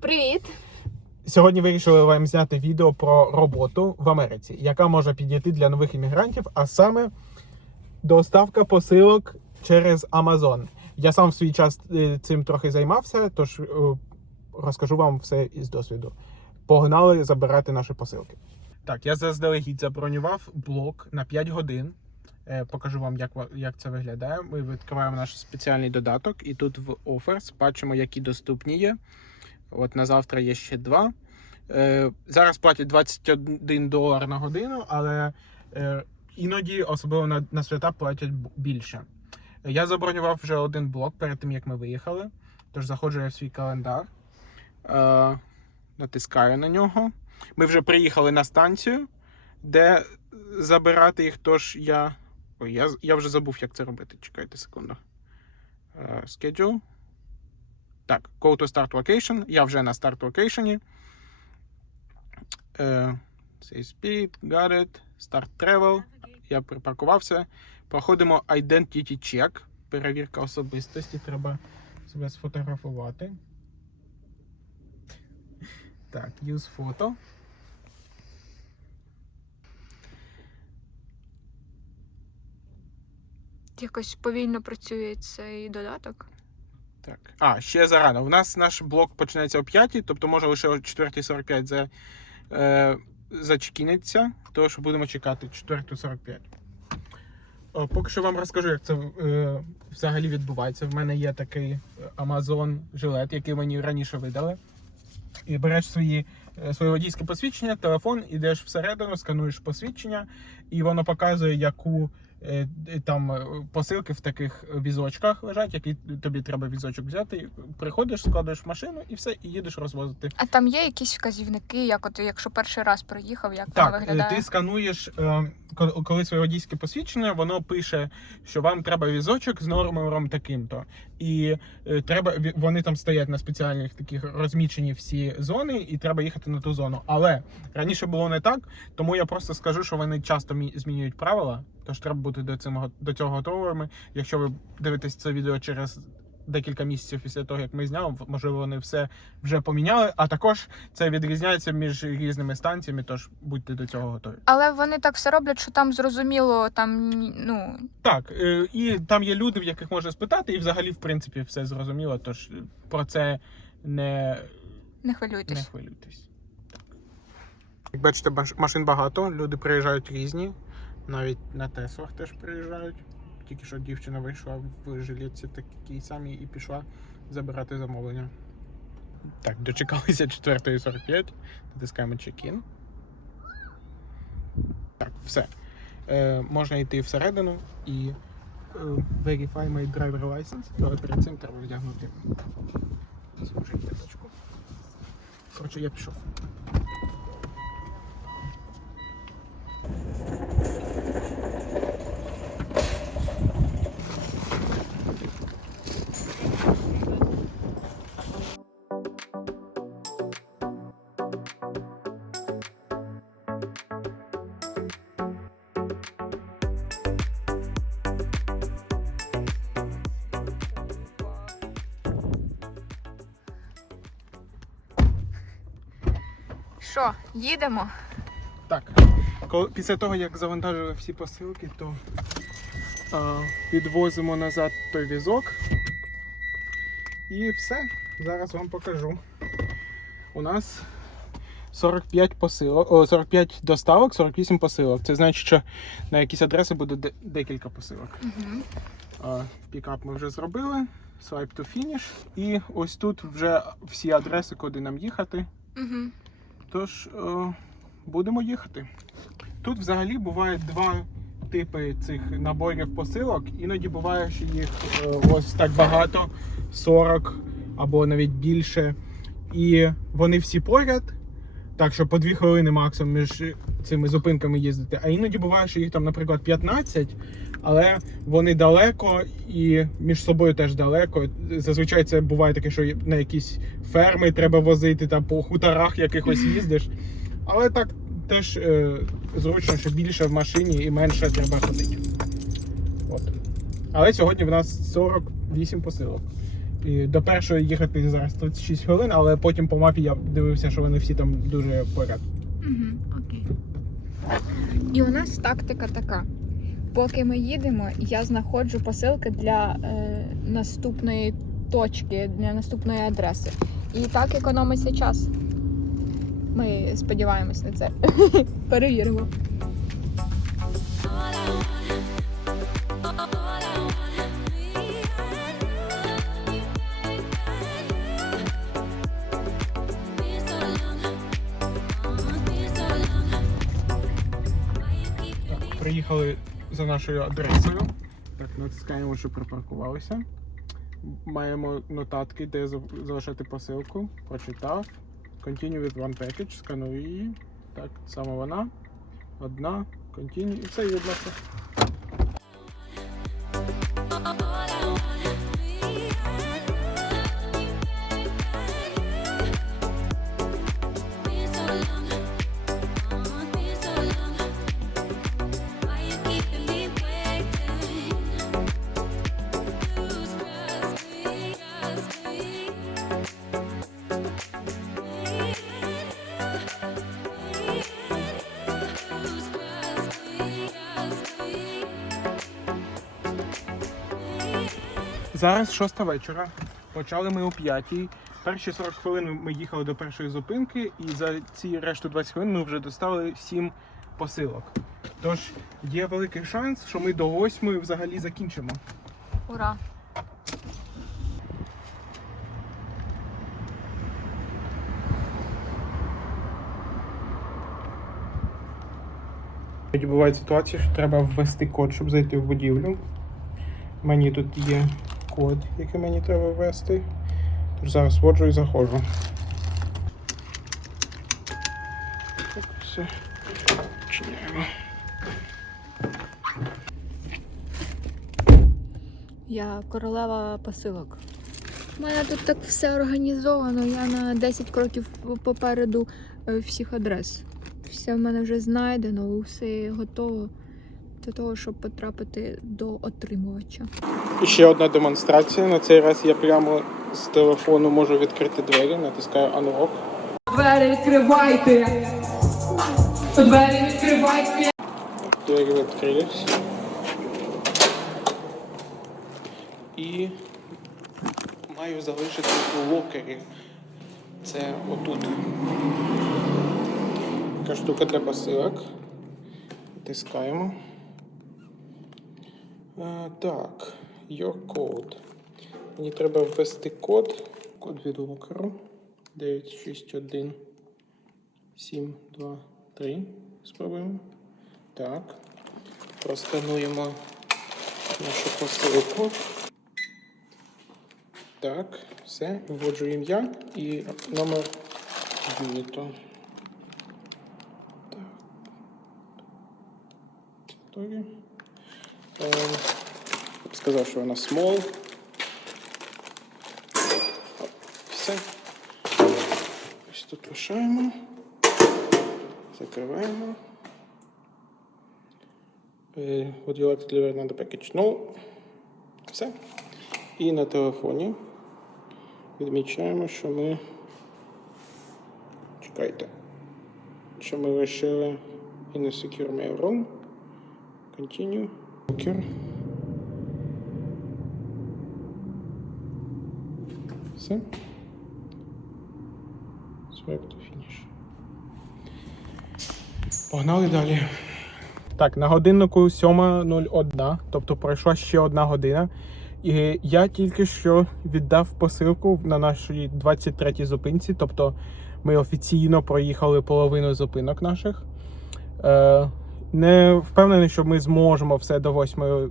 Привіт! Сьогодні вирішили вам зняти відео про роботу в Америці, яка може підійти для нових іммігрантів, а саме доставка посилок через Amazon. Я сам в свій час е, цим трохи займався, тож е, розкажу вам все із досвіду. Погнали забирати наші посилки. Так, я заздалегідь забронював блок на 5 годин. Е, Покажу вам, як, як це виглядає. Ми відкриваємо наш спеціальний додаток, і тут в Offers бачимо, які доступні є. От на завтра є ще два. Е, зараз платять 21 долар на годину, але е, іноді, особливо на, на свята, платять більше. Я забронював вже один блок перед тим, як ми виїхали. Тож заходжу я в свій календар, е, натискаю на нього. Ми вже приїхали на станцію, де забирати їх. Тож я. Ой, я, я вже забув, як це робити. Чекайте секунду. Е, schedule. Так, go to start location. Я вже на location. Е, Say speed, got it. Start travel. Я припаркувався. Проходимо identity check. Перевірка особистості. Треба себе сфотографувати. Так, use photo. Якось повільно працює цей додаток. Так. А, ще зарано. У нас наш блок починається о 5, тобто може лише о 4.45 за, е, зачекіниться, тож будемо чекати 4.45. О, Поки що вам розкажу, як це е, взагалі відбувається. В мене є такий Amazon жилет, який мені раніше видали. І береш свої, е, своє водійське посвідчення, телефон, ідеш всередину, скануєш посвідчення, і воно показує, яку там е, посилки в таких візочках лежать, який тобі треба візочок взяти. Приходиш, складаєш в машину і все, і їдеш розвозити. А там є якісь вказівники, як от якщо перший раз приїхав, як Так, е, виглядає? ти скануєш, е, коли своє водійське посвідчення, воно пише, що вам треба візочок з номером таким-то. І е, треба вони там стоять на спеціальних таких розмічені всі зони, і треба їхати на ту зону. Але раніше було не так, тому я просто скажу, що вони часто мі- змінюють правила. Тож треба бути до цього до цього готовими. Якщо ви дивитесь це відео через декілька місяців після того, як ми зняли, можливо, вони все вже поміняли. А також це відрізняється між різними станціями, тож будьте до цього готові. Але вони так все роблять, що там зрозуміло, там ну Так, е, і там є люди, в яких можна спитати, і взагалі, в принципі, все зрозуміло. Тож про це не, не не хвилюйтесь. хвилюйтесь. Як бачите, машин багато, люди приїжджають різні, навіть на Теслах теж приїжджають. Тільки що дівчина вийшла в жилетці такій самій і пішла забирати замовлення. Так, дочекалися 4.45, натискаємо check-in. Так, все. Е, можна йти всередину і е, verify my driver license. Але перед цим треба вдягнути. Коротше, я пішов. Що, їдемо? Так, коли, після того, як завантажили всі посилки, то а, відвозимо назад той візок. І все. Зараз вам покажу. У нас 45 посилок, о, 45 доставок, 48 посилок. Це значить, що на якісь адреси буде де- декілька посилок. Угу. А, Пікап ми вже зробили. Swipe to finish. І ось тут вже всі адреси, куди нам їхати. Угу. Тож е, будемо їхати. Тут взагалі буває два типи цих наборів посилок. Іноді буває, що їх е, ось так багато 40 або навіть більше. І вони всі поряд. Так що по дві хвилини максимум між цими зупинками їздити. А іноді буває, що їх там, наприклад, 15, але вони далеко і між собою теж далеко. Зазвичай це буває таке, що на якісь ферми треба возити, там по хуторах якихось їздиш. Але так теж е, зручно, що більше в машині і менше треба ходити. От. Але сьогодні в нас 48 посилок. І до першої їхати зараз 36 хвилин, але потім по мапі я дивився, що вони всі там дуже поряд. Угу, окей. І у нас тактика така. Поки ми їдемо, я знаходжу посилки для е, наступної точки, для наступної адреси. І так економиться час. Ми сподіваємось на це. Перевіримо. Приїхали за нашою адресою. Так, натискаємо, що припаркувалися. Маємо нотатки, де залишати посилку. Прочитав. Continue with one package, сканую її. Так, саме вона. Одна. Continue. І все, і будь ласка. Зараз шоста вечора. Почали ми о п'ятій. Перші 40 хвилин ми їхали до першої зупинки, і за ці решту 20 хвилин ми вже доставили 7 посилок. Тож є великий шанс, що ми до 8 взагалі закінчимо. Ура! Тоді буває ситуація, що треба ввести код, щоб зайти в будівлю. Мені тут є код, який мені треба ввести. Тож зараз вводжу і заходжу. Так, все. Починаємо. Я королева посилок. У мене тут так все організовано. Я на 10 кроків попереду е, всіх адрес. Все в мене вже знайдено, все готово для того, щоб потрапити до отримувача. І ще одна демонстрація. На цей раз я прямо з телефону можу відкрити двері, натискаю Unlock. Двері відкривайте! Двері відкривайте! Двері відкрились. І маю залишити в локері. Це отут. Така штука для посилок. Натискаємо. Так, your code. Мені треба ввести код. Код від локеру. 961 7, 2, 3. Спробуємо. Так. Проскануємо нашу посилку. Так, все. Вводжу ім'я і номер юніту. Так. Історія. Е, я б сказав, що вона small. Все. Ось тут лишаємо. Закриваємо. Would you like to deliver another package? No. Все. І на телефоні відмічаємо, що ми. Чекайте. Що ми лишили in a secure mail room. Continue. Secure. Все. Swipe to finish. Погнали далі. Так, на годиннику 7.01, тобто пройшла ще одна година. І я тільки що віддав посилку на нашій 23-й зупинці. Тобто ми офіційно проїхали половину зупинок наших. Е, не впевнений, що ми зможемо все до 8 е,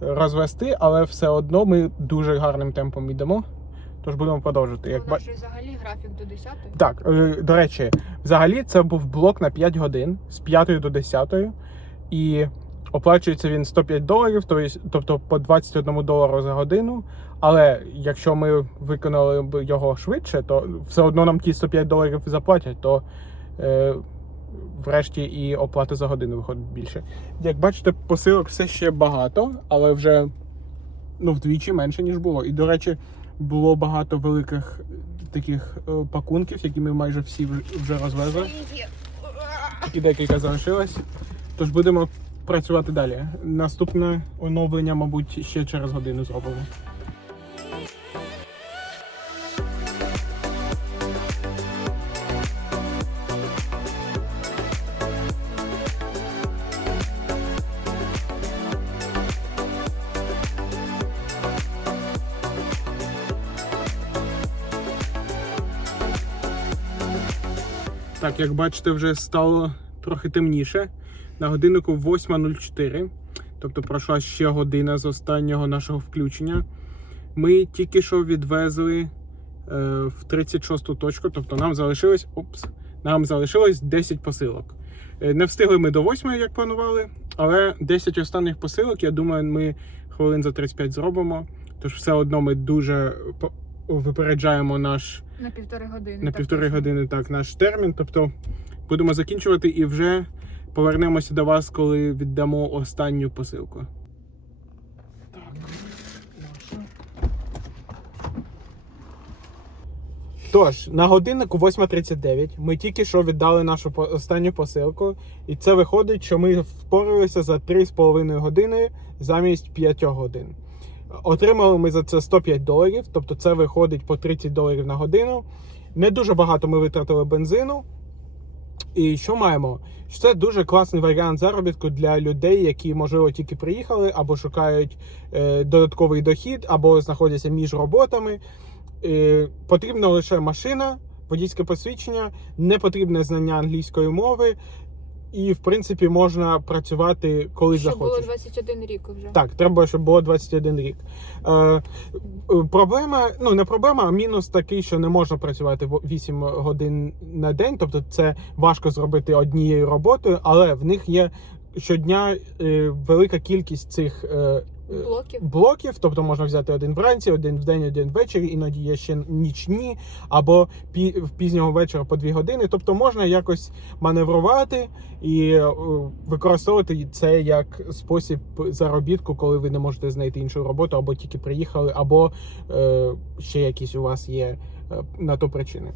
розвести, але все одно ми дуже гарним темпом йдемо. Тож будемо продовжувати. Як ба... взагалі графік до 10 Так, е, до речі, взагалі це був блок на 5 годин з 5 до 10. І оплачується він 105 доларів, тобто по 21 долару за годину. Але якщо ми виконали б його швидше, то все одно нам ті 105 доларів заплатять, то е, врешті і оплата за годину виходить більше. Як бачите, посилок все ще багато, але вже ну, вдвічі менше, ніж було. І, до речі, було багато великих таких е, пакунків, які ми майже всі вже розвезли. Тільки декілька залишилось. Тож будемо працювати далі. Наступне оновлення, мабуть, ще через годину зробимо. Так, як бачите, вже стало трохи темніше. На годиннику 8.04. Тобто пройшла ще година з останнього нашого включення. Ми тільки що відвезли е, в 36-ту точку, тобто нам залишилось, опс, нам залишилось 10 посилок. Е, не встигли ми до 8, як планували, але 10 останніх посилок, я думаю, ми хвилин за 35 зробимо. Тож все одно ми дуже випереджаємо наш На півтори години. на так півтори точно. години так наш термін. Тобто будемо закінчувати і вже повернемося до вас, коли віддамо останню посилку. Так, наша. Тож, на годиннику 8.39 ми тільки що віддали нашу останню посилку, і це виходить, що ми впоралися за 3,5 години замість 5 годин. Отримали ми за це 105 доларів, тобто це виходить по 30 доларів на годину. Не дуже багато ми витратили бензину. І що маємо? Це дуже класний варіант заробітку для людей, які, можливо, тільки приїхали, або шукають е, додатковий дохід, або знаходяться між роботами. Е, потрібна лише машина, водійське посвідчення, не потрібне знання англійської мови, і, в принципі, можна працювати коли щоб захочеш. було 21 рік вже. Так, треба, щоб було 21 рік. Е, е, проблема, ну не проблема, а мінус такий, що не можна працювати во- 8 годин на день. Тобто це важко зробити однією роботою, але в них є щодня е, велика кількість цих. Е, Блоків. Блоків, тобто можна взяти один вранці, один вдень, один ввечері, іноді є ще нічні, або пі- пізнього вечора по дві години. Тобто можна якось маневрувати і е, використовувати це як спосіб заробітку, коли ви не можете знайти іншу роботу, або тільки приїхали, або е, ще якісь у вас є е, на то причини.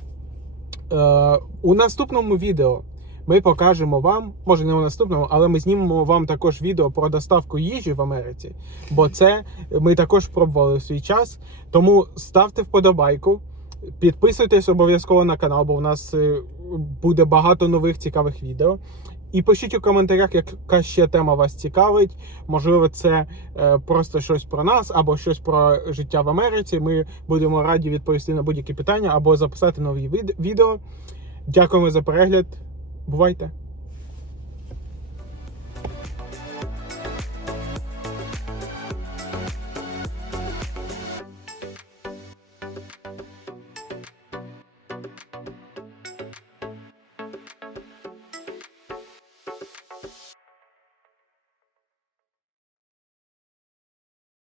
Е, у наступному відео ми покажемо вам, може не у наступному, але ми знімемо вам також відео про доставку їжі в Америці, бо це ми також пробували в свій час. Тому ставте вподобайку, підписуйтесь обов'язково на канал, бо в нас е, буде багато нових цікавих відео. І пишіть у коментарях, яка ще тема вас цікавить. Можливо, це е, просто щось про нас або щось про життя в Америці. Ми будемо раді відповісти на будь-які питання або записати нові відео. Дякуємо за перегляд. Бувайте!